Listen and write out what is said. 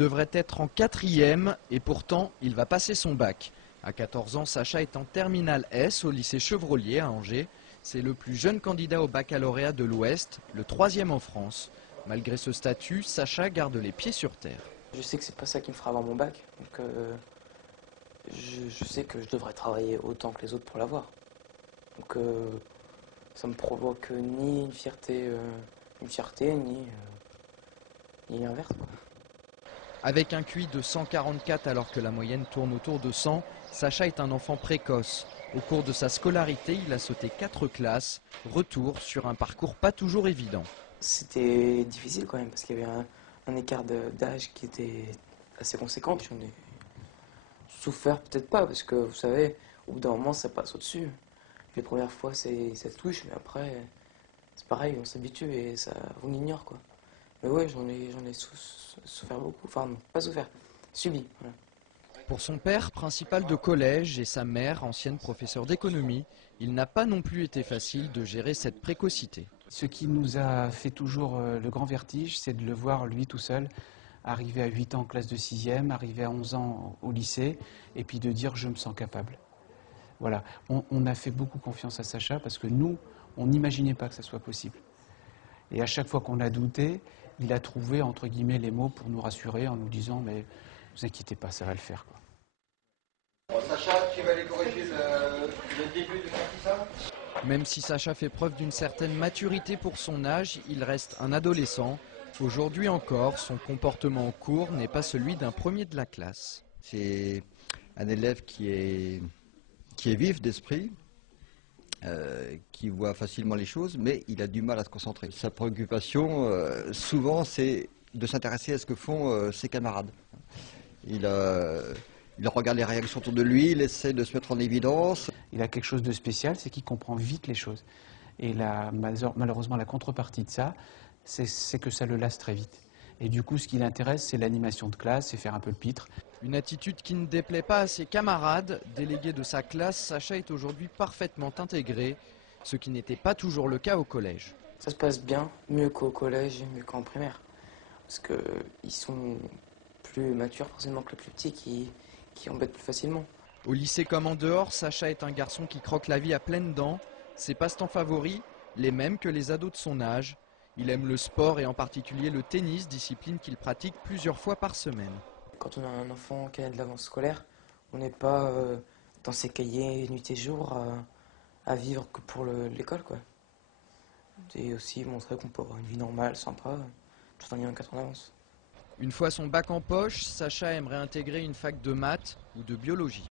Devrait être en 4e et pourtant il va passer son bac. À 14 ans, Sacha est en terminale S au lycée Chevrollier à Angers. C'est le plus jeune candidat au baccalauréat de l'Ouest, le 3e en France. Malgré ce statut, Sacha garde les pieds sur terre. Je sais que c'est pas ça qui me fera avoir mon bac, donc je sais que je devrais travailler autant que les autres pour l'avoir. Donc ça me provoque ni une fierté ni l'inverse, quoi. Avec un QI de 144 alors que la moyenne tourne autour de 100, Sacha est un enfant précoce. Au cours de sa scolarité, il a sauté 4 classes. Retour sur un parcours pas toujours évident. C'était difficile quand même parce qu'il y avait un écart d'âge qui était assez conséquent. J'en ai souffert peut-être pas parce que vous savez, au bout d'un moment ça passe au-dessus. Les premières fois ça touche, mais après c'est pareil, on s'habitue et ça on ignore quoi. Mais ouais, j'en ai souffert beaucoup, enfin non, pas souffert, subi. Voilà. Pour son père, principal de collège, et sa mère, ancienne professeure d'économie, il n'a pas non plus été facile de gérer cette précocité. Ce qui nous a fait toujours le grand vertige, c'est de le voir lui tout seul, arriver à 8 ans en classe de 6e, arriver à 11 ans au lycée, et puis de dire je me sens capable. Voilà, on a fait beaucoup confiance à Sacha parce que nous, on n'imaginait pas que ça soit possible. Et à chaque fois qu'on a douté, il a trouvé entre guillemets les mots pour nous rassurer en nous disant mais ne vous inquiétez pas, ça va le faire, quoi. Bon, Sacha, tu vas aller corriger le début de tout ça? Même si Sacha fait preuve d'une certaine maturité pour son âge, il reste un adolescent. Aujourd'hui encore, son comportement en cours n'est pas celui d'un premier de la classe. C'est un élève qui est vif d'esprit, qui voit facilement les choses, mais il a du mal à se concentrer. Sa préoccupation, souvent, c'est de s'intéresser à ce que font ses camarades. Il regarde les réactions autour de lui, il essaie de se mettre en évidence. Il a quelque chose de spécial, c'est qu'il comprend vite les choses. Et malheureusement, la contrepartie de ça, c'est que ça le lasse très vite. Et du coup, ce qui l'intéresse, c'est l'animation de classe, c'est faire un peu le pitre. Une attitude qui ne déplaît pas à ses camarades. Délégué de sa classe, Sacha est aujourd'hui parfaitement intégré, ce qui n'était pas toujours le cas au collège. Ça se passe bien, mieux qu'au collège, mieux qu'en primaire. Parce qu'ils sont plus matures forcément que le plus petit qui embête plus facilement. Au lycée comme en dehors, Sacha est un garçon qui croque la vie à pleines dents. Ses passe-temps favoris, les mêmes que les ados de son âge. Il aime le sport et en particulier le tennis, discipline qu'il pratique plusieurs fois par semaine. Quand on a un enfant qui a de l'avance scolaire, on n'est pas dans ses cahiers nuit et jour à vivre que pour l'école, quoi. Et aussi montrer qu'on peut avoir une vie normale, sympa, tout en ayant 4 ans d'avance. Une fois son bac en poche, Sacha aimerait intégrer une fac de maths ou de biologie.